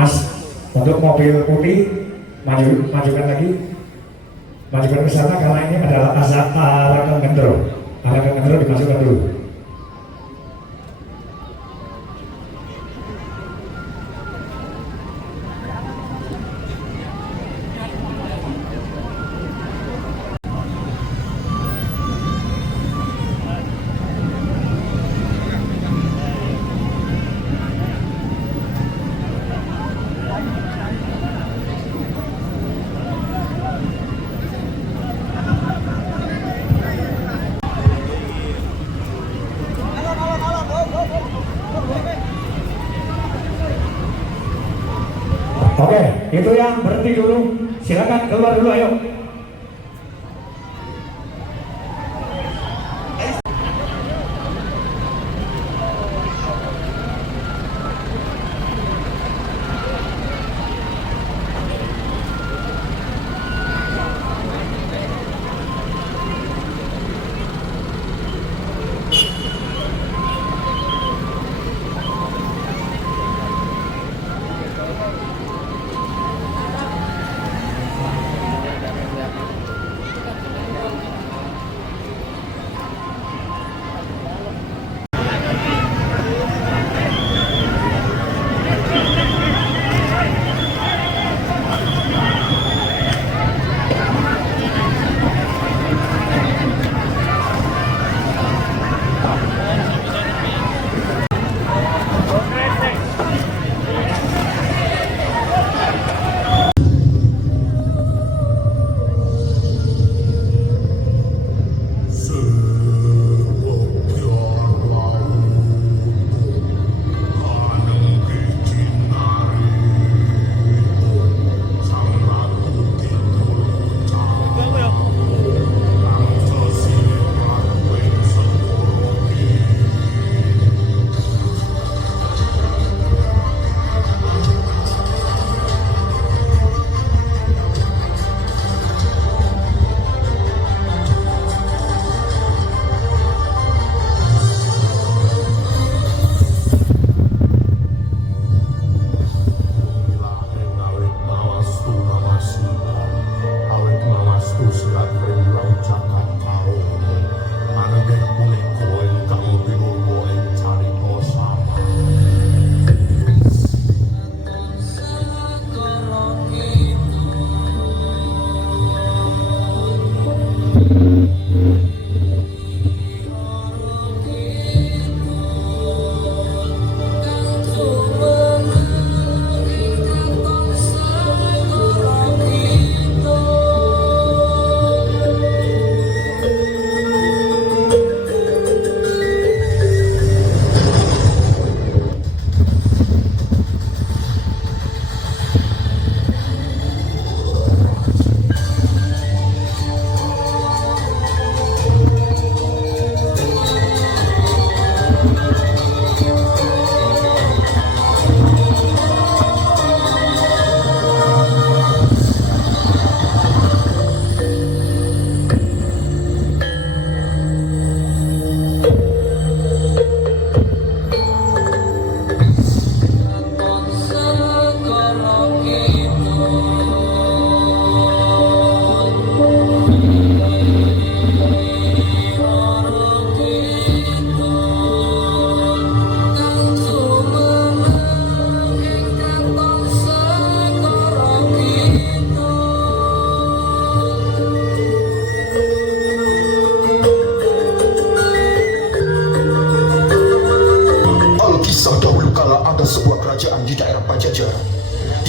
Mas, untuk mobil putih majukan lagi, majukan ke sana karena ini adalah Arakan Gendro. Arakan Gendro dimasukkan dulu. Oke, itu yang berhenti dulu. Silakan keluar dulu, ayo.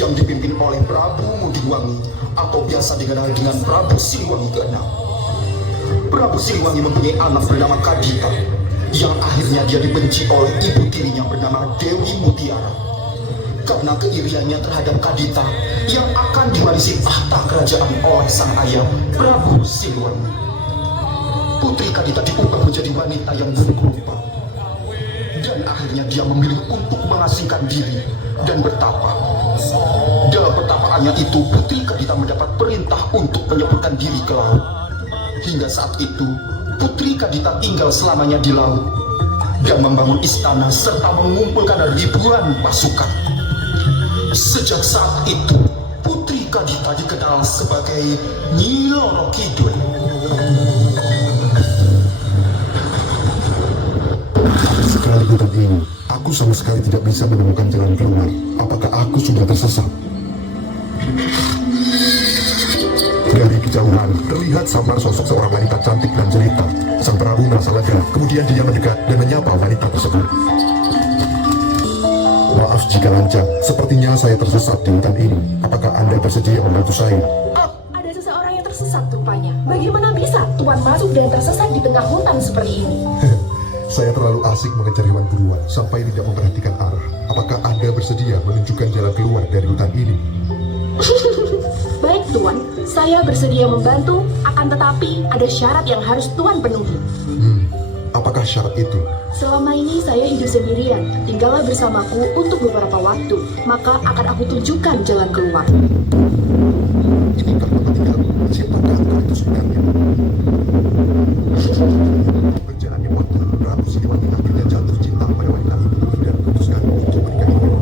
yang dipimpin oleh Prabu Mudiwangi atau biasa dikenal dengan Prabu Siliwangi ke-6. Prabu Siliwangi mempunyai anak bernama Kadita yang akhirnya dia dibenci oleh ibu tirinya bernama Dewi Mutiara karena keiriannya terhadap Kadita yang akan diwarisi tahta kerajaan oleh sang ayah Prabu Siliwangi. Putri Kadita diubah menjadi wanita yang buruk rupa dan akhirnya dia memilih untuk mengasingkan diri dan bertapa. Dalam pertapaannya itu, Putri Kadita mendapat perintah untuk menyeburkan diri ke laut. Hingga saat itu, Putri Kadita tinggal selamanya di laut dan membangun istana serta mengumpulkan ribuan pasukan. Sejak saat itu, Putri Kadita dikenal sebagai Nyi Roro Kidul. Sekali hutan ini, aku sama sekali tidak bisa menemukan jalan keluar. Apakah aku sudah tersesat? Dari kejauhan, terlihat samar sosok seorang wanita cantik dan jelita. Sang Prabu merasa lega, kemudian dia mendekat dan menyapa wanita tersebut. Maaf jika lancang, sepertinya saya tersesat di hutan ini. Apakah Anda bersedia membantu saya? Oh, ada seseorang yang tersesat rupanya. Bagaimana bisa Tuan masuk dan tersesat di tengah hutan seperti ini? Saya terlalu asik mengejar hewan buruan sampai tidak memperhatikan arah. Apakah Anda bersedia menunjukkan jalan keluar dari hutan ini? Baik Tuan, saya bersedia membantu, akan tetapi ada syarat yang harus Tuan penuhi. Apakah syarat itu? Selama ini saya hidup sendirian, tinggallah bersamaku untuk beberapa waktu, maka akan aku tunjukkan jalan keluar. Inikah tempat tinggalmu? Siapakah engkau itu sebenarnya? Berjalannya waktu, Prabu Siliwangi akhirnya jatuh cinta pada wanita itu dan memutuskan untuk menikahinya.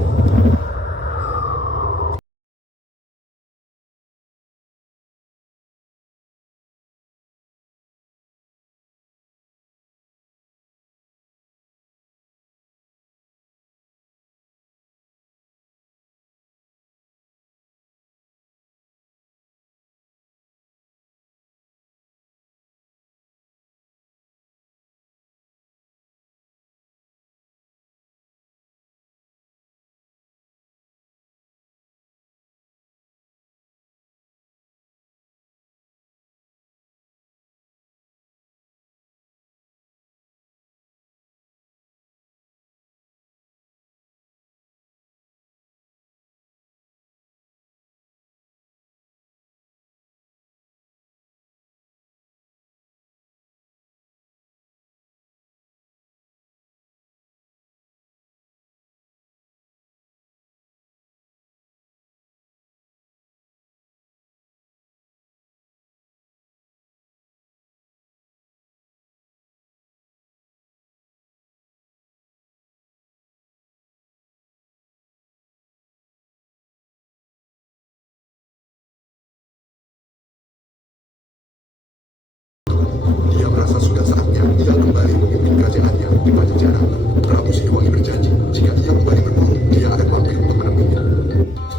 Dia merasa sudah saatnya ia kembali memimpin kerajaannya di Pajajaran. Prabu Siliwangi berjanji jika ia kembali berburu, dia akan mampir untuk menemuinya.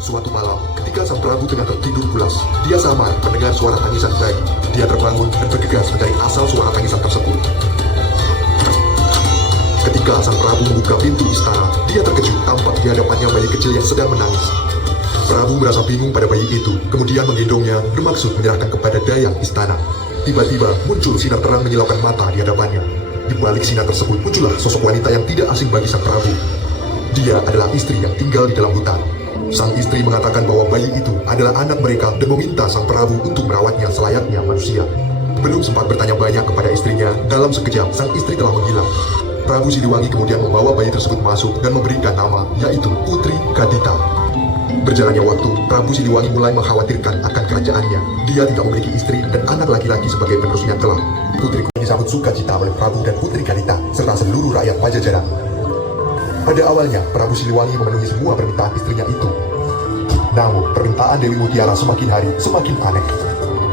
Suatu malam, ketika sang Prabu tengah tertidur pulas, dia samar mendengar suara tangisan bayi. Dia terbangun dan bergegas mencari asal suara tangisan tersebut. Ketika sang Prabu membuka pintu istana, dia terkejut tampak di hadapannya bayi kecil yang sedang menangis. Prabu merasa bingung pada bayi itu, kemudian menggendongnya bermaksud menyerahkan kepada dayang istana. Tiba-tiba muncul sinar terang menyilaukan mata di hadapannya. Di balik sinar tersebut muncullah sosok wanita yang tidak asing bagi sang Prabu. Dia adalah istri yang tinggal di dalam hutan. Sang istri mengatakan bahwa bayi itu adalah anak mereka dan meminta sang Prabu untuk merawatnya selayaknya manusia. Belum sempat bertanya banyak kepada istrinya, dalam sekejap sang istri telah menghilang. Prabu Siliwangi kemudian membawa bayi tersebut masuk dan memberikan nama, yaitu Putri Kadita. Berjalannya waktu, Prabu Siliwangi mulai mengkhawatirkan akan kerajaannya. Dia tidak memiliki istri dan anak laki-laki sebagai penerusnya kelak. Putriku disambut sukacita oleh Prabu dan Putri Kadita serta seluruh rakyat Pajajaran. Pada awalnya, Prabu Siliwangi memenuhi semua permintaan istrinya itu. Namun, permintaan Dewi Mutiara semakin hari semakin aneh.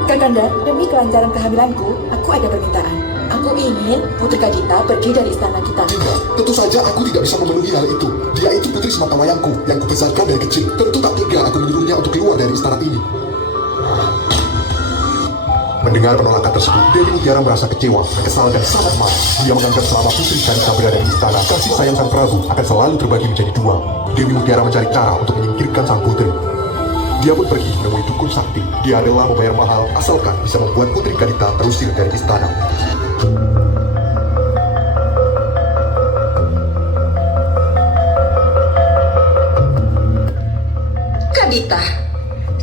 Kakanda, demi kelancaran kehamilanku, aku ada permintaan. Aku ingin Putri Kadita pergi dari istana kita. Tentu saja aku tidak bisa memenuhi hal itu. Dia itu putri sematawayangku yang kubesarkan dari kecil. Tentu tak tega aku menyuruhnya untuk keluar dari istana ini. Mendengar penolakan tersebut, Dewi Mutiara merasa kecewa, kesal dan sangat marah. Dia menganggap selama Putri Kadita berada di istana, kasih sayang sang Prabu akan selalu terbagi menjadi dua. Dewi Mutiara mencari cara untuk menyingkirkan sang putri. Dia pun pergi menemui dukun sakti. Dia rela membayar mahal asalkan bisa membuat Putri Kadita terusir dari istana. Kadita,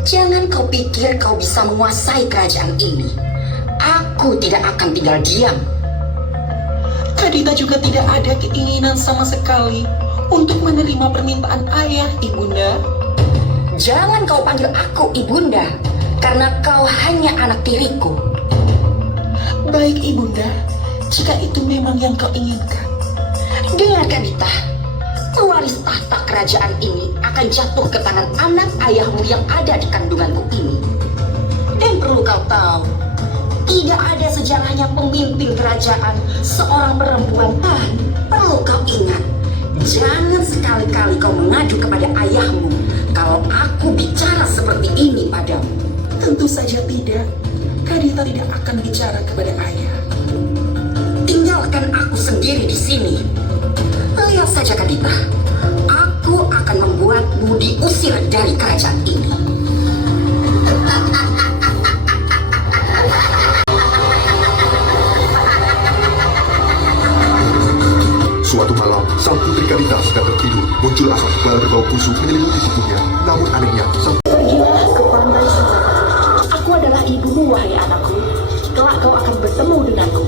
jangan kau pikir kau bisa menguasai kerajaan ini. Aku tidak akan tinggal diam. Kadita juga tidak ada keinginan sama sekali untuk menerima permintaan ayah, Ibunda. Jangan kau panggil aku Ibunda, karena kau hanya anak tiriku. Baik, Ibunda, jika itu memang yang kau inginkan. Dengar Kadita, bahwa waris tahta kerajaan ini akan jatuh ke tangan anak ayahmu yang ada di kandunganku ini. Dan perlu kau tahu, tidak ada sejarahnya pemimpin kerajaan seorang perempuan. Perlu kau ingat, jangan sekali-kali kau mengadu kepada ayahmu kalau aku bicara seperti ini padamu. Tentu saja tidak. Kadita tidak akan bicara kepada ayah. Tinggalkan aku sendiri di sini. Lihat saja Kadita, aku akan membuatmu diusir dari kerajaan ini. Suatu malam, sang putri Kadita sedang tertidur. Muncul asap tebal berbau busuk menyelimuti tubuhnya. Namun anehnya, sang Pergilah ke pantai selatan. Aku adalah ibumu, wahai anakku. Kelak kau akan bertemu denganku.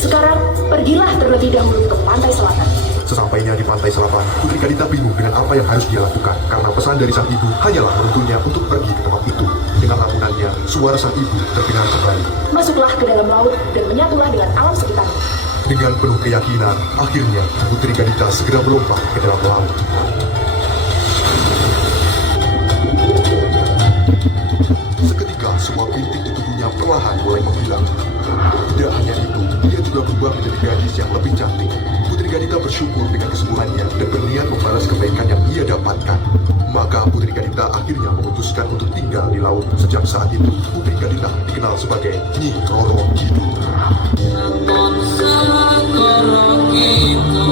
Sekarang, pergilah terlebih dahulu ke pantai selatan. Sesampainya di pantai selatan, putri Kadita bingung dengan apa yang harus dia lakukan. Karena pesan dari sang ibu hanyalah menuntunnya untuk pergi ke tempat itu. Dengan lamunannya, suara sang ibu terdengar kembali. Masuklah ke dalam laut dan menyatulah dengan alam sekitarmu. Dengan penuh keyakinan, akhirnya putri Kadita segera melompat ke dalam laut. Seketika, semua bintik di tubuhnya perlahan mulai menghilang. Tidak hanya itu, dia juga berubah menjadi gadis yang lebih cantik. Putri Kadita bersyukur dengan kesembuhannya dan berniat membalas kebaikan yang ia dapatkan. Maka Putri Kadita akhirnya memutuskan untuk tinggal di laut. Sejak saat itu, Putri Kadita dikenal sebagai Nyi Roro Kidul. Koro Kidul.